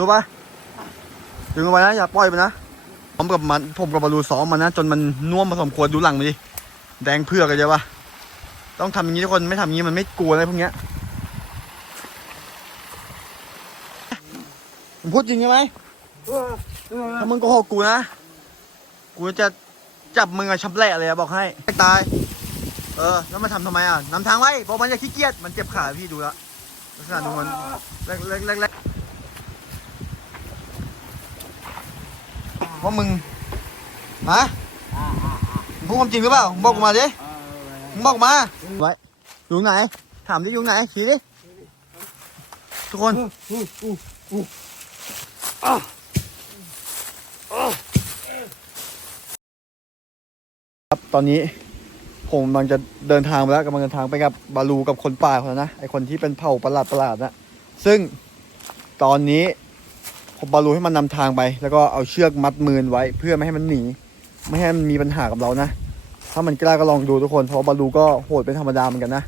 รู้ปะดึงเอาไว้นะอย่าปล่อยไปนะผมกับมันผมกับบอลลูซ้อมมันนะจนมันน่วมผสมควรดูหลังมันดิแดงเพือกกันเยอะปะต้องทำอย่างนี้ทุกคนไม่ทำอย่างนี้มันไม่กลัวอะไรพวกเนี้ยผมพูดจริงใช่ไหมถ้ามึงโกหกกูนะ กูจะจับมึงอะชับแหละเลยอะบอกให้ตาย เออ แล้วมาทำทำไมอะนำทางไว้บอกมันอย่าขี้เกียจมันเจ็บขาพี่ดูล้วลักษณะดูมันเล็กเล็กเล็ก เล็กว่ามึงฮะมึงพูดความจริงหรือเปล่ามึงบอกกูมาดิมึงบอกมาไว้อยู่ไหน ถามดิอยู่ไหนชี้ดิทุกคนครับตอนนี้ผมกำลังจะเดินทางไปแล้วกำลังเดินทางไปกับบาลูกับคนป่าคนนั้นนะไอคนที่เป็นเผ่าประหลาดประหลาดๆนะซึ่งตอนนี้ ผมบาลูให้มันนำทางไป แล้วก็เอาเชือกมัดมือไว้ เพื่อไม่ให้มันหนี ไม่ให้มันมีปัญหากับเรานะ ถ้ามันกล้าก็ลองดูทุกคนเพราะบาลูก็โหดเป็นธรรมดาเหมือนกันนะ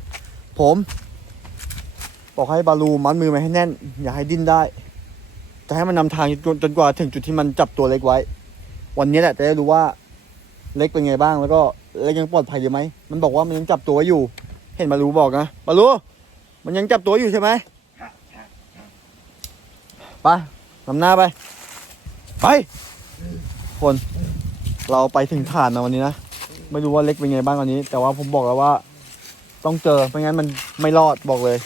ผมบอกให้บาลูมัดมือไว้ให้แน่น อย่าให้ดิ้นได้ จะให้มันนำทางจนจนกว่าถึงจุดที่มันจับตัวเล็กไว้ วันนี้แหละจะได้รู้ว่าเล็กเป็นไงบ้าง แล้วก็แล้วยังปลอดภัยอยู่ไหมมันบอกว่ามันยังจับตัวอยู่ เห็นบาลูบอกนะบาลูมันยังจับตัวอยู่ใช่ไหมไป นำหน้าไป ไป คน เราไปถึงฐานนะวันนี้นะ ไม่รู้ว่าเล็กเป็นไงบ้างวันนี้ แต่ว่าผมบอกแล้วว่า ต้องเจอ ไม่งั้นมันไม่รอดบอกเลย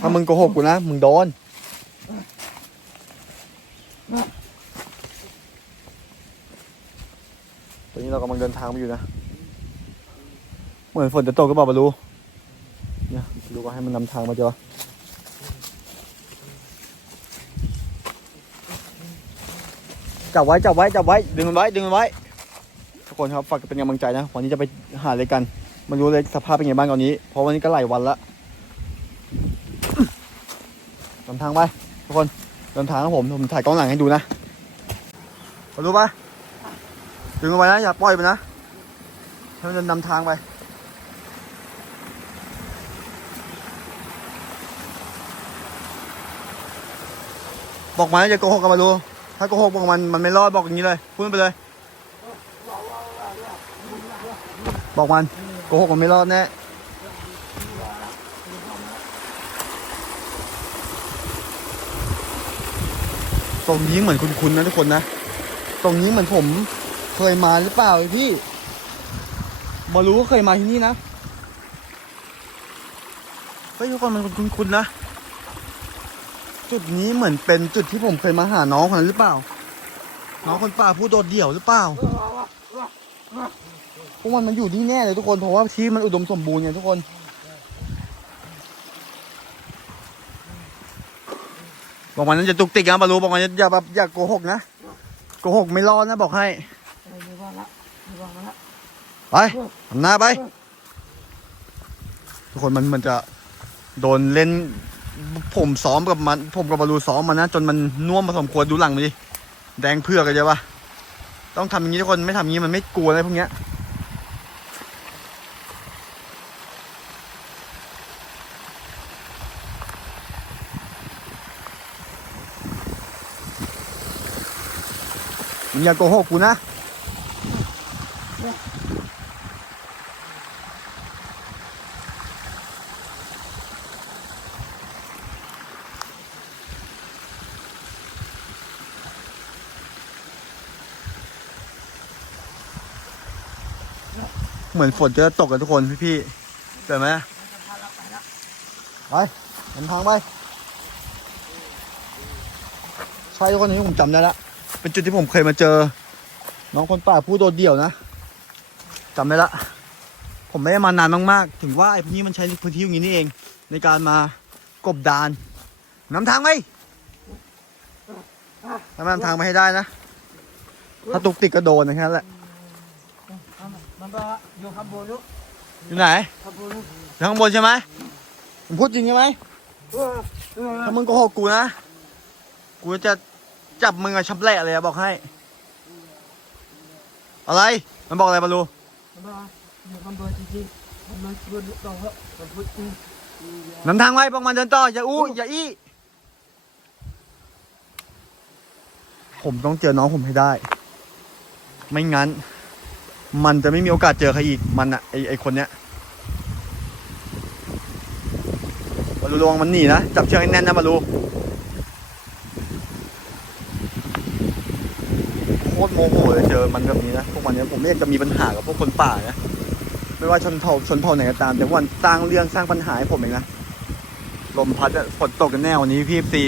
ถ้ามึงโกหกกูนะ มึงโดน ตอนนี้เรากำลังเดินทางไปอยู่นะ เหมือนฝนจะตกก็บอกบารูเนี่ยดูก็ให้มันนำทางมาเจอ จับไว้จับไว้จับไว้ดึงมันไว้ดึงมันไว้ทุกคนครับฝากเป็นกำลังใจนะวันนี้จะไปหาอะไรกันมารู้เลยสภาพเป็นไงบ้างตอนนี้เพราะวันนี้ก็หลายวันละนำทางไปทุกคนเดินทางครับผมผมถ่ายกล้องหลังให้ดูนะมารู้ปะดึงเอาไว้นะอย่าปล่อยไปนะให้มันนำทางไปบอกมันอย่าโกหกกันมาดู ถ้าโกหกบอกมันมันไม่รอดบอกอย่างนี้เลยพูดไปเลย บอกมันโกหกมันไม่รอดแน่ตรงนี้เหมือนคุ้นๆนะทุกคนนะ ตรงนี้เหมือนผมเคยมาหรือเปล่าพี่มารู้ว่าเคยมาที่นี่นะเฮ้ยทุกคนมันคุ้นๆนะ จุดนี้เหมือนเป็นจุดที่ผมเคยมาหาน้องคนนั้นหรือเปล่า น้องคนป่าผู้โดดเดี่ยวหรือเปล่าพวกมันมันอยู่ที่แน่เลยทุกคนเพราะว่าที่มันอุดมสมบูรณ์ไงทุกคนบอกมันนั้นจะตุกติกนะบารูบอกมันอย่าแบบอย่าโกหกนะโกหกไม่รอดนะบอกให้ไปทำหน้าไป ทุกคนมันมันจะโดนเล่น ผมซ้อมกับมัน ผมกับบอลูซ้อมมันนะ จนมันน่วมผสมควรดูหลังมันดิแดงเพือกกันเยอะปะต้องทำอย่างนี้ทุกคนไม่ทำอย่างนี้มันไม่กลัวอะไรพวกเนี้ยมึงอย่าโกหกกูนะ เหมือนฝนจะตกกันทุกคนพี่ๆเกิดไหมไปเดินทางไปใช่ทุกคนนี้ผมจำได้ละเป็นจุดที่ผมเคยมาเจอ น้องคนป่าผู้โดดเดี่ยวนะจำได้ละ ผมไม่ได้มานานมากๆ ถึงว่าไอ้พวกนี้มันใช้พื้นที่อย่างนี้นี่เอง ในการมากบดานนำทางไปถ้านำทางไปให้ได้นะ ถ้าตุกติกก็โดนนะแค่นั้นแหละมัน บอกว่าอยู่ข้างบนลูกอยู่ไหนข้างบนลูกอยู่ข้างบนใช่ไหมผมพูดจริงใช่ไหมเออเออถ้ามึงโกหกกูนะ กูจะจับมึงอะชับแหละเลยอะบอกให้ อะไร มันบอกอะไรบาลูมันบอกว่าอยู่ข้างบนจริงๆมันมันพูดตรงเหอะมันพูดจริงนำทางไว้พวกมันเดินต่ออย่าอู้อย่าอี้ ผมต้องเจอน้องผมให้ได้ ไม่งั้น มันจะไม่มีโอกาสเจอใครอีกมันอะไอไอคนเนี้ยมารูระวังมันหนีนะ จับเชือกให้แน่นนะมารูโคตรโมโหเลยเจอมันแบบนี้นะพวกมันเนี้ยผมไม่อยากจะมีปัญหากับพวกคนป่านะไม่ว่าชนเผ่าชนเผ่าไหนก็ตาม แต่วันสร้างเรื่องสร้างปัญหาให้ผมเองนะลมพัดฝนตกกันแน่วันนี้พี่ซี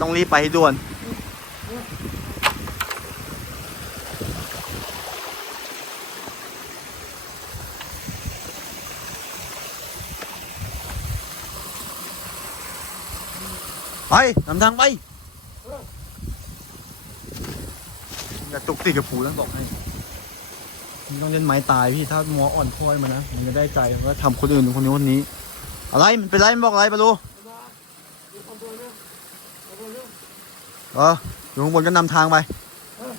ต้องรีบไปให้ด่วน ไปนำทางไปอย่าตุกติกกับผูแล้วบอกให้มึงต้องเล่นไม้ตายพี่ถ้ามัวอ่อนพ้อยมานะมึงจะได้ใจว่าทำคนอื่นคนนี้คนนี้ อะไรมันเป็นไรมันบอกอะไรปะลูเอออยู่ข้างบนก็นำทางไป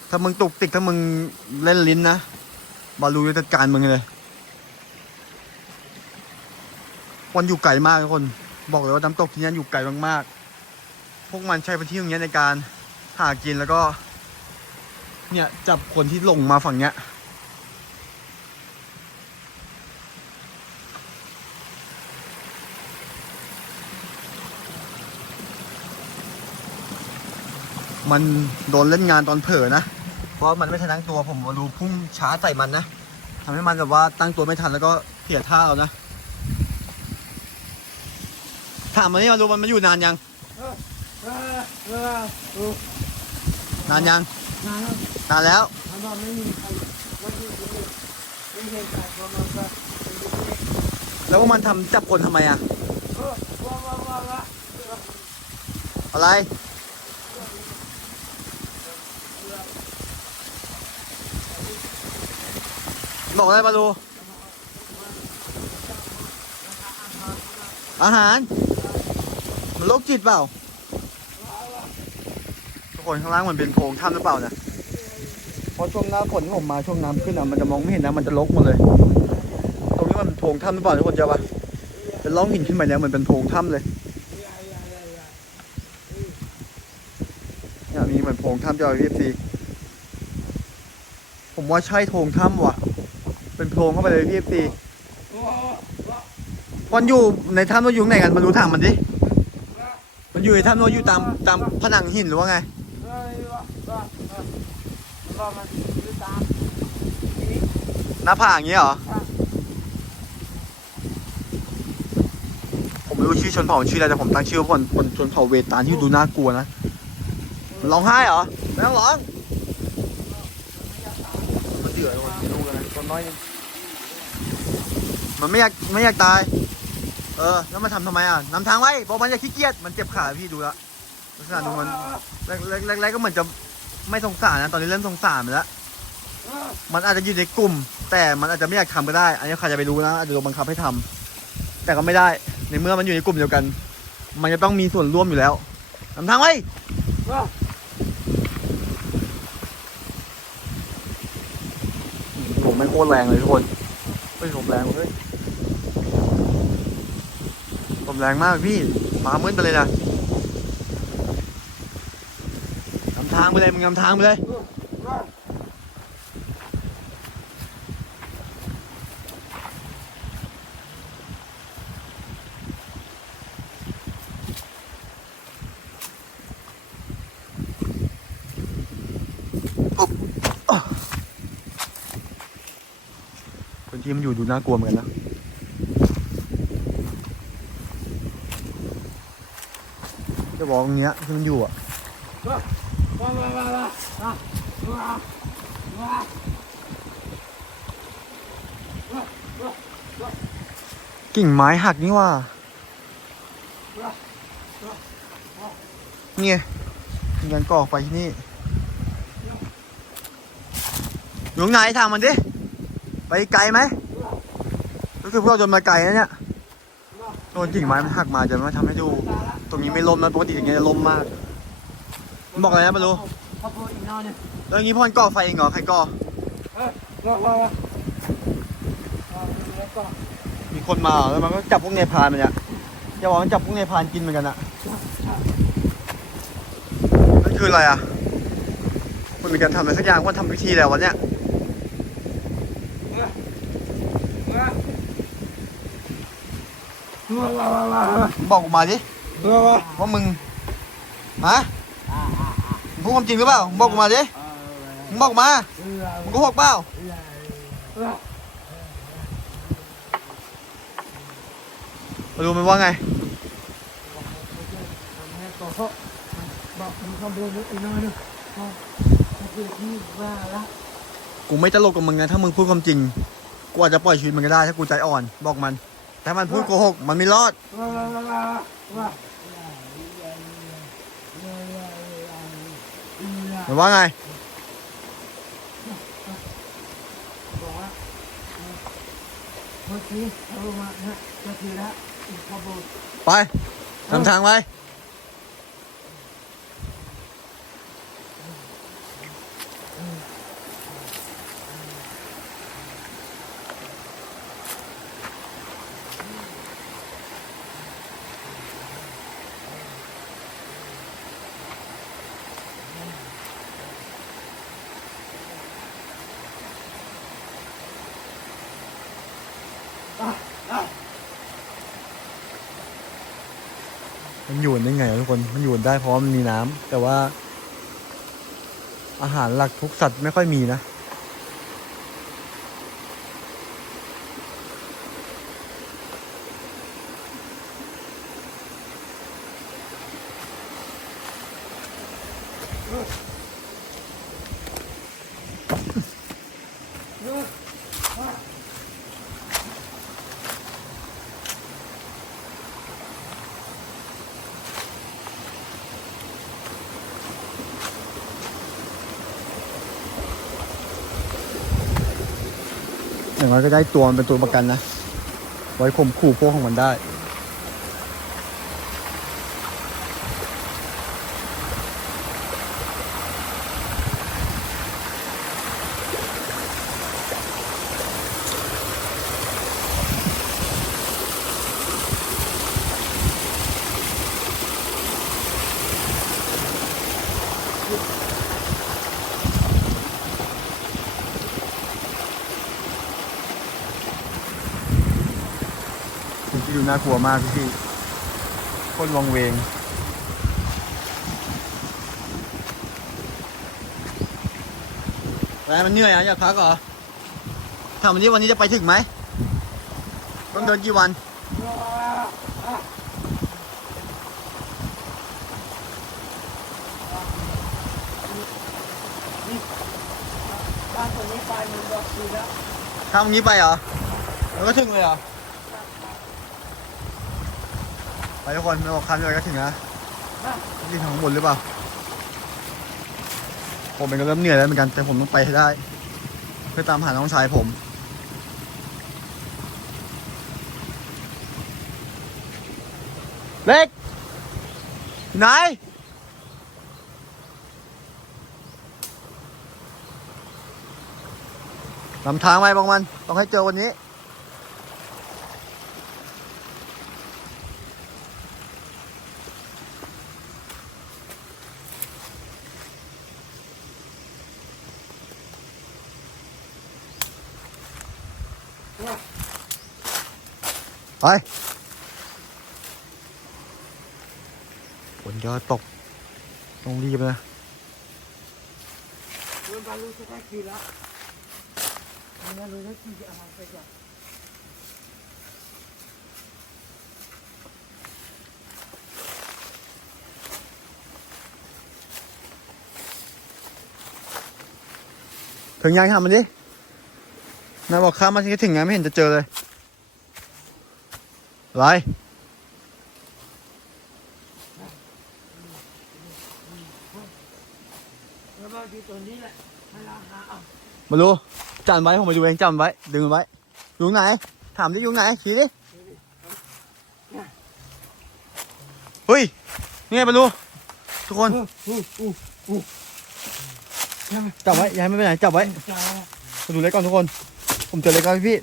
ถ้ามึงตุกติกถ้ามึงเล่นลิ้นนะบาลูจะจัดการมึงเลยวันอยู่ไกลมากทุกคน บอกเลยว่าน้ำตกที่นี่อยู่ไกลมากๆ พวกมันใช้พื้นที่ตรงนี้ในการหากินแล้วก็ เนี่ยจับคนที่หลงมาฝั่งเนี้ยมันโดนเล่นงานตอนเผลอนะ เพราะมันไม่ทันตั้งตัวผมรู้พุ่งช้าใส่มันนะทำให้มันแบบว่าตั้งตัวไม่ทันแล้วก็เสียท่าเอานะ ถามมันนี่มาดูมันมาอยู่นานยัง เออเออนานยังนานนานแล้วทำไมไม่มีใครไม่มีใครไม่เห็นใครก็มันก็แล้วว่ามันทำจับคนทำไมอะเออว้าว้าว้าว้าอะไร บอกอะไรมาดู อาหาร มันโรคจิตเปล่าทุก คนข้างล่างมันเป็นโพรงถ้ำหรือเปล่านะเพราะช่วงหน้าฝนที่ผมมาช่วงน้ำขึ้นอะมันจะมองไม่เห็นนะมันจะลกหมดเลย ตรงนี้มันโพรงถ้ำหรือเปล่าทุกคนจอปะเป็นร่องหินขึ้นไปแล้วเหมือนเป็นโพรงถ้ำเลยเนี่ยมีเหมือนโพรงถ้ำจอยพีซีผมว่าใช่โพรงถ้ำว่ะ เป็นโพรงเข้าไปเลยพีซีมันอยู่ในถ้ำมันอยู่ไหนกันมารู้ทางมันดิ มันอยู่ในถ้ำมันอยู่ตามตามผนังหินหรือว่าไง ว้ามันอยู่ตามหน้าผาอย่างเงี้เหรอ ผมไม่รู้ชื่อชนเผ่าชื่ออะไรแต่ผมตั้งชื่อว่าคนคนชนเผ่าเวตาลที่ดูน่ากลัวนะมันร้องไห้เหรอไม่ต้องร้องมันเดือดเลยดูกันนะตัวน้อยมันไม่อยากไม่อยากตาย เออ แล้วมันทำทำไมอะนำทางไว้บอกมันอย่าขี้เกียจมันเจ็บขาพี่ดูละลักษณะดูมันแรกแรกแรกแรกก็เหมือนจะ ไม่สงสารนะตอนนี้เริ่มสงสารไปแล้ว มันอาจจะอยู่ในกลุ่ม แต่มันอาจจะไม่อยากทำก็ได้ อันนี้ใครจะไปรู้นะอาจจะโดนบังคับให้ทำแต่ก็ไม่ได้ในเมื่อมันอยู่ในกลุ่มเดียวกัน มันจะต้องมีส่วนร่วมอยู่แล้วนำทางไว้ว้าผมไม่งโคตรแรงเลยทุกคนเฮ้ยผมแรงเฮ้ยผมแรงมากพี่ฟ้ามืดไปเลยนะนำทางไปเลยมึงนำทางไปเลยคนที่มันอยู่ดูน่ากลัวเหมือนกันนะจะบอกตรงเนี้ยที่มันอยู่อะ กิ่งไม้หักนี่ว่าเนี่ยมีการก่อไฟที่นี่อยู่ตรงไหนทางมันดิ ไปไกลไหมรู้สึกพวกเราจนมาไกลนะเนี่ยโดนกิ่งไม้มันหักมาจะม่ทำให้ดู ตรงนี้ไม่ล้มนะปกติอย่างเงี้ยจะล้มมาก บอกอะไรนะไม่รู้เขาพูดอีกน่อยนึงแล้วอย่างงี้พ่อนก่อไฟเองเหรอใครก่อเออว้าว้าว้าอ่าแล้วก็มีคนมาเหรอแล้วมันก็จับพวกเนพาลมันเนี่ยอย่าบอกมันจับพวกในพานกินเหมือนกันอะนั่นคืออะไรอะมันมีการทำอะไรสักอย่างว่าทำพิธีแล้ววันเนี้ยบอกกูมาดิว่ามึงฮะ พูดความจริงหรือเปล่ามึงบอกกูมาดิมึงบอกกูมามึงโกูหกเปล่ามาดูมันว่าไงบอกมึงขบวนไอ้น้อยนึงเขาคือที่ว่าละกูไม่ตลกกับมึงนะถ้ามึงพูดความจริง กูอาจจะปล่อยชีวิตมันก็ได้ถ้ากูใจอ่อน บอกมัน แต่ถ้ามันพูดโกหกมันไม่รอด ว่าว่าว่าว่ามันว่าไงบอกว่าเมื่อกี้เอามาฮะจะทีละอีกขบวนไปนำทางไปมันอยู่ได้ไงวะทุกคน มันอยู่ได้เพราะมันมีน้ำแต่ว่า อาหารหลักทุกสัตว์ไม่ค่อยมีนะอ ย่างน้อยก็ได้ตัวมันเป็นตัวประกันนะ ไว้ข่มขู่พวกของมันได้ น่ากลัวมากพี่พี่โคนวังเวง แล้วมันเหนื่อยอะอยากพักเหรอถามวันนี้วันนี้จะไปถึงไหม ต้องเดินกี่วัน บ้านตรงนี้ไปมันบอกทีละทำงนี้ไปเหรอ แล้วก็ถึงเลยเหรอ ไปทุกคนไม่บอกคันเลยก็ถึงนะนี่ทางข้างบนหรือเปล่า ผมเองก็เริ่มเหนื่อยแล้วเหมือนกัน แต่ผมต้องไปให้ได้ เพื่อตามหาน้องชายผม เล็กอยู่ไหนนำทางไปบอกมัน ต้องให้เจอวันนี้ ไปฝนจะตกต้องรีบนะมันบรรลุจะได้ทีละมันบรรลุได้ทีจะเอาไปก่อนถึงยังทำมันดินายบอกข้ามมาที่ถึงไงไม่เห็นจะเจอเลย อะไรแล้วก็ที่ตัวนี้แหละให้เราหาเอามาดูจำไว้ผมไปดูเองจำไว้ ดึงไว้อยู่ไหน ถามดิอยู่ไหนชี้ดิเฮ้ยนี่ไงมาดูทุกคนจับไว้ย่าให้มันไปไหนจับไว้มาดูเล็กก่อนทุกคน ผมเจอเล็กแล้วพี่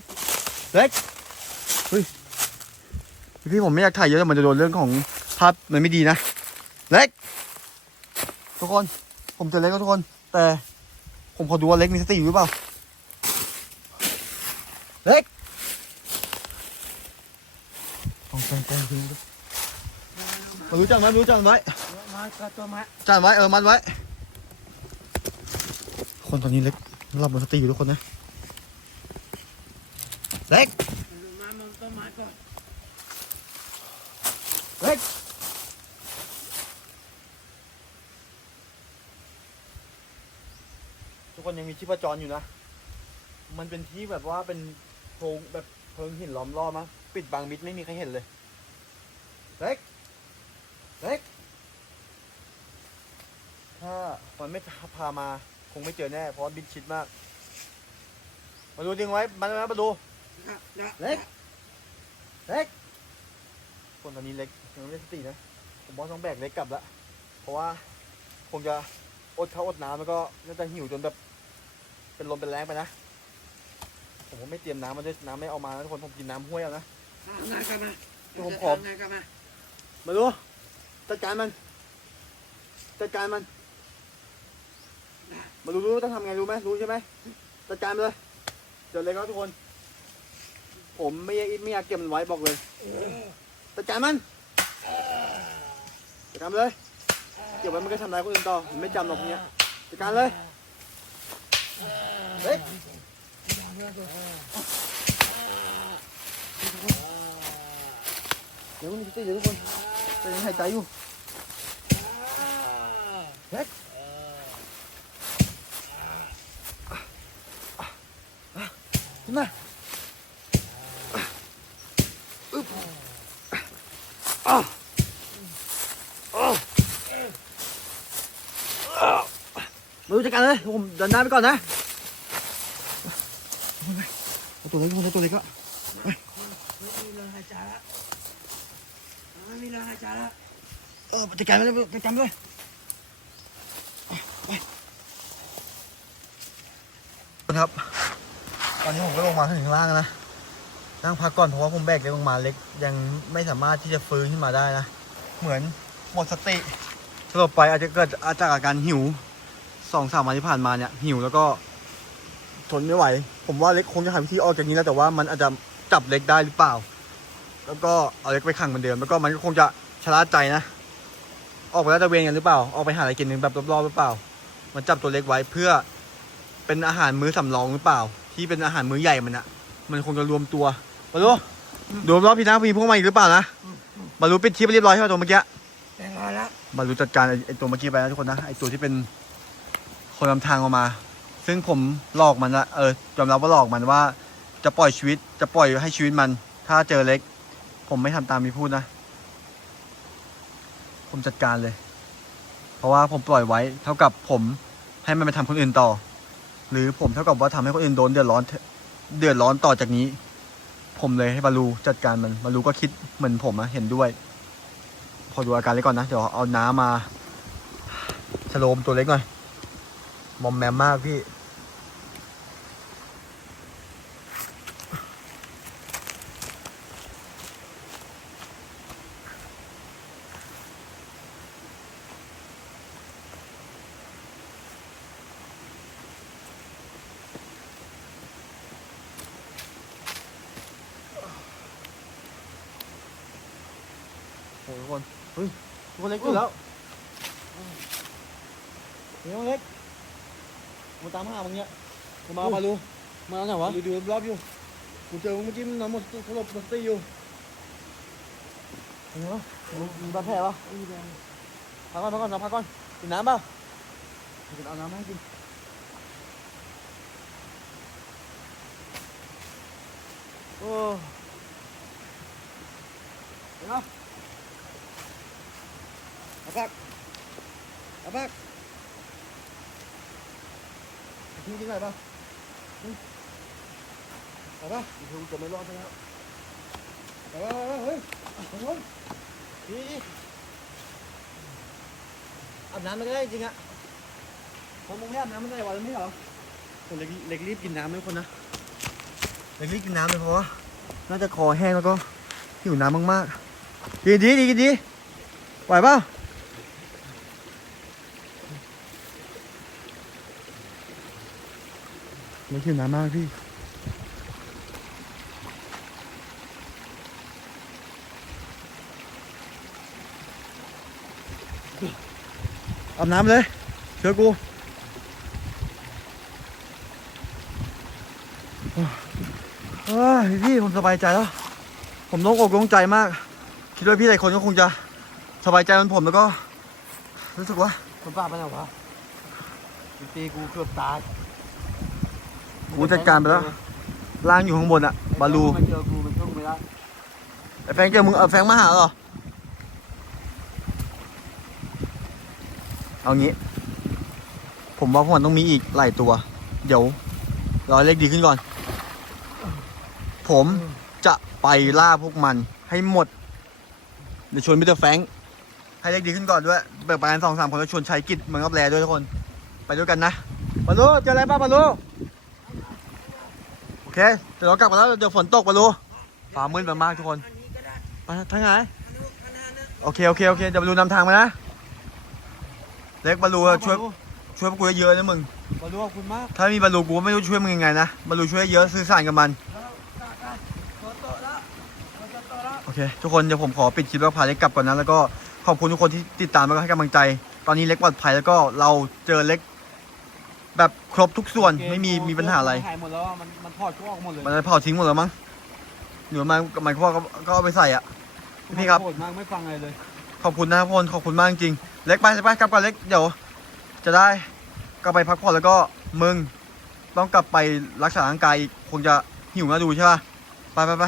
เล็ก พี่ผมไม่อยากถ่ายเยอะแต่มันจะโดนเรื่องของภาพมันไม่ดีนะ เล็ก ทุกคน ผมเจอเล็กแล้วทุกคน แต่ ผมขอดูว่าเล็กมีสติอยู่หรือเปล่า เล็กต้องแกล้งแกล้งทิ้งดิมารู้จักไหมรู้จักมันไว้มาก็ตัวมาจานไว้เออมัดไว้ คนตอนนี้เล็กหลับหมดสติอยู่ทุกคนนะ เล็ก มามันต้นไม้ก่อน เล็ก ทุก คนยังมีชีพจรอยู่นะ มันเป็นที่แบบว่าเป็นโพรงแบบเพิงหินล้อมรอบมั้งปิดบังมิดไม่มีใครเห็นเลยเล็กเล็กถ้ามันไม่พามาคงไม่เจอแน่เพราะว่าบิดชิดมาก มาดูจริงไว้มันมามาดูเล็กเล็กคนตอนนี้เล็กยังไม่ได้สตินะผมว่าต้องแบกเล็กกลับละเพราะว่าคงจะอดข้าวอดน้ำแล้วก็น่าจะหิวจนแบบ เป็นลมเป็นแรงไปนะ ผมก็ไม่เตรียมน้ำมาด้วยน้ำไม่เอามานะทุกคนผมกินน้ำห้วยเอานะ เอางานกันมาเดี๋ยวผมขอเางานกันมามาดูจัดการมันจัดการมัน มาดูรู้ว่าต้องทำไงรู้ไหมรู้ใช่ไหมจัดการมันเลยเดี๋ยวเลยครับทุกคน ผมไม่อยากไม่อยากเก็บมันไว้บอกเลยจัดการมันจัดการมันเลย เก็บไว้มันก็ทำร้ายคนอื่นต่อผมไม่จำหรอกพวกเนี้ยจัดการเลย เฮ้ยเดี๋ยวมันจะติดเดี๋ยวทุกคนแต่ยั ตัวเล็กทุกคนตัวเล็กก็ไม่มีแรงหายใจละไม่มีแรงหายใจละเออจัดการไปเลยจัดการไปเลยครับ ตอนนี้ผมก็ลงมาถึงล่างแล้วนะ นั่งพักก่อนเพราะว่าผมแบกเล็กลงมาเล็ก ยังไม่สามารถที่จะฟื้นขึ้นมาได้นะ เหมือนหมดสติสลบไปอาจจะเกิดอาจากอาการหิวสองสามวันที่ผ่านมาเนี่ยหิวแล้วก็ ทนไม่ไหว ผมว่าเล็กคงจะหาวิธีออกจากนี้แล้วแต่ว่ามันอาจจะจับเล็กได้หรือเปล่า แล้วก็เอาเล็กไปขังเหมือนเดิม แล้วก็มันก็คงจะชะล่าใจนะ ออกไปแล้วตระเวนกันหรือเปล่า ออกไปหาอะไรกินแบบรอบๆหรือเปล่า มันจับตัวเล็กไว้เพื่อเป็นอาหารมื้อสำรองหรือเปล่า ที่เป็นอาหารมื้อใหญ่มันอะมันคงจะรวมตัวมาดูดูรอบพี่นะมีพวกมาอีกหรือเปล่านะมารู้ปิดคลิปเรียบร้อยใช่ไหมตัวเมื่อกี้แต่งานละมารู้จัดการไอ้ไอ้ตัวเมื่อกี้ไปนะทุกคนนะไอ้ตัวที่เป็นคนนำทางออกมา ซึ่งผมหลอกมันละเออยอมรับว่าหลอกมันว่า จะปล่อยชีวิต จะปล่อยให้ชีวิตมัน ถ้าเจอเล็ก ผมไม่ทำตามมีพูดนะ ผมจัดการเลย เพราะว่าผมปล่อยไว้ เท่ากับผมให้มันไปทำคนอื่นต่อ หรือผมเท่ากับว่าทำให้คนอื่นโดนเดือดร้อนเดือดร้อนต่อจากนี้ ผมเลยให้บาลูจัดการมันบาลูก็คิดเหมือนผมอะเห็นด้วย พอดูอาการเล็กก่อนนะเดี๋ยวเอาน้ำมาชโลมตัวเล็กหน่อยมอมแมมมากพี่ โอ้โหทุกคน เฮ้ยทุกคนเล็กขึ้นแล้วเฮ้ยน้องเล็กมาตามหามึงเนี่ยกูมา เอามาดูมาแล้วไหนวะดูดูรอบๆอยู่กูเจอมึงเมื่อกี้มันนอนหมดสลบหมดสติอยู่เห็นไหมมึงมีบาดแผลปะพักก่อนพักก่อนนอนพักก่อนกินน้ำเปล่าเดี๋ยวเอาน้ำมาให้กินโอ้เห็นไหมเอาพักเอาพักทิ้งทิ้งหน่อยเปล่า ไปป่ะเดี๋ยวจะไม่รอดไปแล้วไปไปไปเฮ้ยขโมยดีดีอาบน้ำไม่ได้จริงอะผมมึงไม่อาบน้ำไม่ได้วันไม่เหรอคนเล็กเล็กรีบกินน้ำไหมคนนะเล็กรีบกินน้ำเลยเพราะว่าน่าจะคอแห้งแล้วก็หิวน้ำมากๆกินดีดีกินดีไหวเปล่า เล็กหิวน้ำมากพี่อาบน้ำเลยเชื่อกูเฮ้ยพี่ผมสบายใจแล้ว ผมโล่งอกโล่งใจมาก คิดว่าพี่หลายคนก็คงจะสบายใจเหมือนผมแล้วก็ รู้สึกว่าคนบ้าไปแล้ววะตีกูเกือบตาย กูจัดการไปแล้ว ล่างอยู่ข้างบนอะบาลูมาเจอกูมันช่วงไม่ได้ไอ้แฟงเจอมึงเออแฟงมาหาเหรอ เอางี้ ผมว่าพวกมันต้องมีอีกหลายตัว เดี๋ยวรอเลขดีขึ้นก่อน ผมจะไปล่าพวกมันให้หมด เดี๋ยวชวนมิสเตอร์แฟรงค์ให้เลขดีขึ้นก่อนด้วยเปิดประมาณสองสามคนแล้วชวนชัยกิจเมืองรับแลด้วยทุกคน ไปด้วยกันนะบาลูเจออะไรป้าบาลู เค เดี๋ยวเรากลับมาแล้ว เดี๋ยวฝนตกบาลูฟ้ามืดมากๆทุกคนอันนี้ก็ได้ไปทางไหนอันนู้นอันนั้นนะโอเค โอเค โอเค เดี๋ยวบอลลูนำทางมานะ เล็กบอลลูช่วย ช่วยพวกกูเยอะๆนะมึงบอลลูขอบคุณมาก ถ้ามีบอลลูกูก็ไม่รู้ช่วยมึงยังไงนะบอลลูช่วยเยอะสื่อสารกับมันแล้วกลับกันขอโตะแล้วขอโตะแล้วโอเค ทุกคน เดี๋ยวผมขอปิดคลิปแล้วพาเล็กกลับก่อนนะ แล้วก็ขอบคุณทุกคนที่ติดตามแล้วก็ให้กำลังใจ ตอนนี้เล็กปลอดภัยแล้วก็เราเจอเล็ก แบบครบทุกส่วนไม่มีมีปัญหาอะไรหายหมดแล้วอะมันมันถอดกูออกหมดเลยมันจะเผาทิ้งหมดแล้วมั้งหรือมันมันพ่อก็ก็เอาไปใส่อะ พี่ครับ โหดมากไม่ฟังอะไรเลย ขอบคุณนะครับทุกคนขอบคุณมากจริงๆเล็กไปไปกลับก่อนเล็กเดี๋ยว จะได้กลับไปพักผ่อนแล้วก็มึง ต้องกลับไปรักษาร่างกายอีกคงจะหิวนะดูใช่ป่ะไปไปไป